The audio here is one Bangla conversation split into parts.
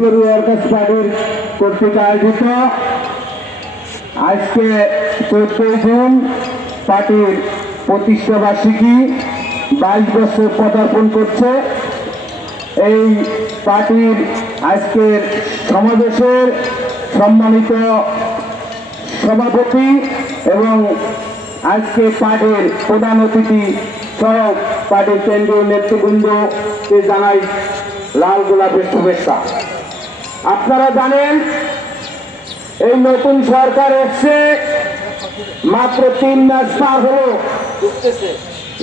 ওয়ার্কার্স পার্টির কর্তৃক আয়োজিত আজকে 14 জুন পার্টির প্রতিষ্ঠা বার্ষিকী 22 বছর পদার্পণ করছে। এই পার্টির আজকের সমাবেশের সম্মানিত সভাপতি এবং আজকে পার্টির প্রধান অতিথি সহ পার্টির কেন্দ্রীয় নেতৃবৃন্দকে জানাই লাল গোলাপের শুভেচ্ছা। আপনারা জানেন এই নতুন সরকার এসছে মাত্র 3 মাস পার হলো।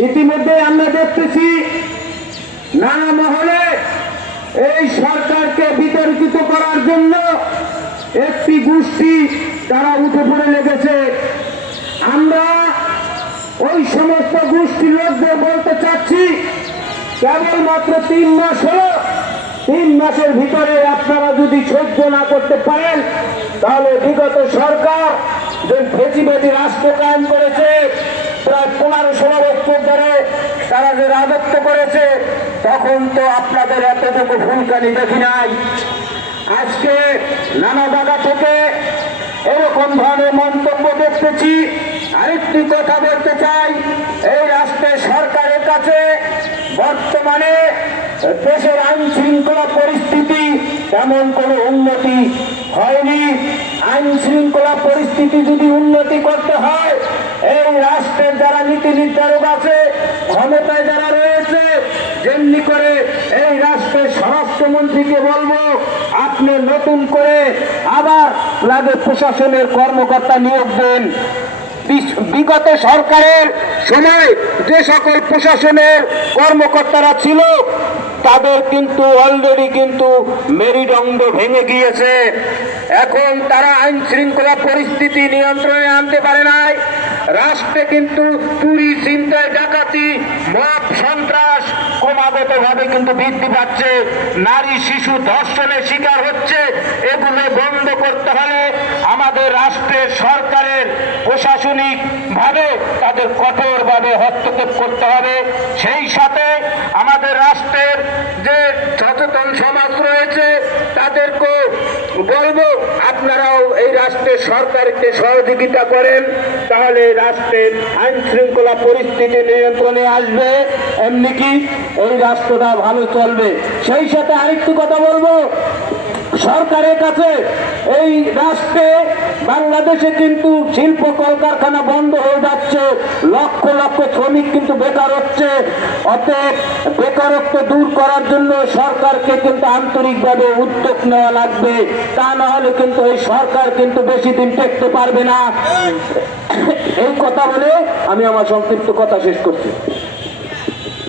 ইতিমধ্যে আমরা দেখতেছি নানা মহলে এই সরকারকে বিতর্কিত করার জন্য একটি গোষ্ঠী তারা উঠে পড়ে লেগেছে। আমরা ওই সমস্ত গোষ্ঠীর লোকদের বলতে চাচ্ছি, কেবলমাত্র 3 মাস হলো, 3 মাসের ভিতরে আপনারা যদি সহ্য না করতে পারেন তাহলে বিগত সরকার যে ফেসিবাদী রাষ্ট্র কায়েম করেছে, প্রায় 15-16 বছর ধরে তারা যে রাজত্ব করেছে, তখন তো আপনাদের এতটুকু ভুলকানি দেখি নাই। আজকে নানা জায়গা থেকে এরকম ধরনের মন্তব্য দেখতেছি। আরেকটি কথা বলতে চাই, এই রাষ্ট্রের সরকারের কাছে বর্তমানে দেশের আইন শৃঙ্খলা পরিস্থিতি তেমন কোনো উন্নতি হয়নি। আইন শৃঙ্খলা পরিস্থিতি যদি উন্নতি করতে হয়, এই রাষ্ট্রের যারা নীতি নির্ধারক আছে, ক্ষমতায় যারা রয়েছে, যেমনি করে এই রাষ্ট্রের স্বরাষ্ট্রমন্ত্রীকে বলবো, আপনি নতুন করে আবার প্রশাসনের কর্মকর্তা নিয়োগ দেন। বিগত সরকারের সময় যে সকল প্রশাসনের কর্মকর্তারা ছিল তাদের কিন্তু অলরেডি কিন্তু মেরুদণ্ড ভেঙে গিয়েছে। এখন তারা আইন শৃঙ্খলা পরিস্থিতি নিয়ন্ত্রণে আনতে পারে নাই। রাষ্ট্রে কিন্তু চুরি, ছিনতাই, ডাকাতি, মদ, সন্ত্রাস ক্রমাগত ভাবে কিন্তু বৃদ্ধি পাচ্ছে। নারী শিশু ধর্ষণের শিকার হচ্ছে। এগুলো বন্ধ করতে হলে আমাদের রাষ্ট্রের সরকারের প্রশাসনিক ভাবে তাদের কঠোরভাবে হস্তক্ষেপ করতে হবে। সেই সাথে আমাদের রাষ্ট্রের যে সচেতন সমাজ রয়েছে তাদেরকে বলবো, আপনারাও এই রাষ্ট্রের সরকারকে সহযোগিতা করেন, তাহলে রাষ্ট্রের আইন শৃঙ্খলা পরিস্থিতি নিয়ন্ত্রণে আসবে, এমনি কি এই রাষ্ট্রটা ভালো চলবে। সেই সাথে আরেকটু কথা বলবো, সরকারের কাছে এই রাষ্ট্রে বাংলাদেশে কিন্তু শিল্প কলকারখানা বন্ধ হয়ে যাচ্ছে, লক্ষ লক্ষ শ্রমিক কিন্তু বেকার হচ্ছে। অতএব বেকারত্ব দূর করার জন্য সরকারকে কিন্তু আন্তরিকভাবে উদ্যোগ নেওয়া লাগবে, তা না হলে কিন্তু এই সরকার কিন্তু বেশি দিন টেকতে পারবে না। এই কথা বলে আমি আমার সংক্ষিপ্ত কথা শেষ করছি।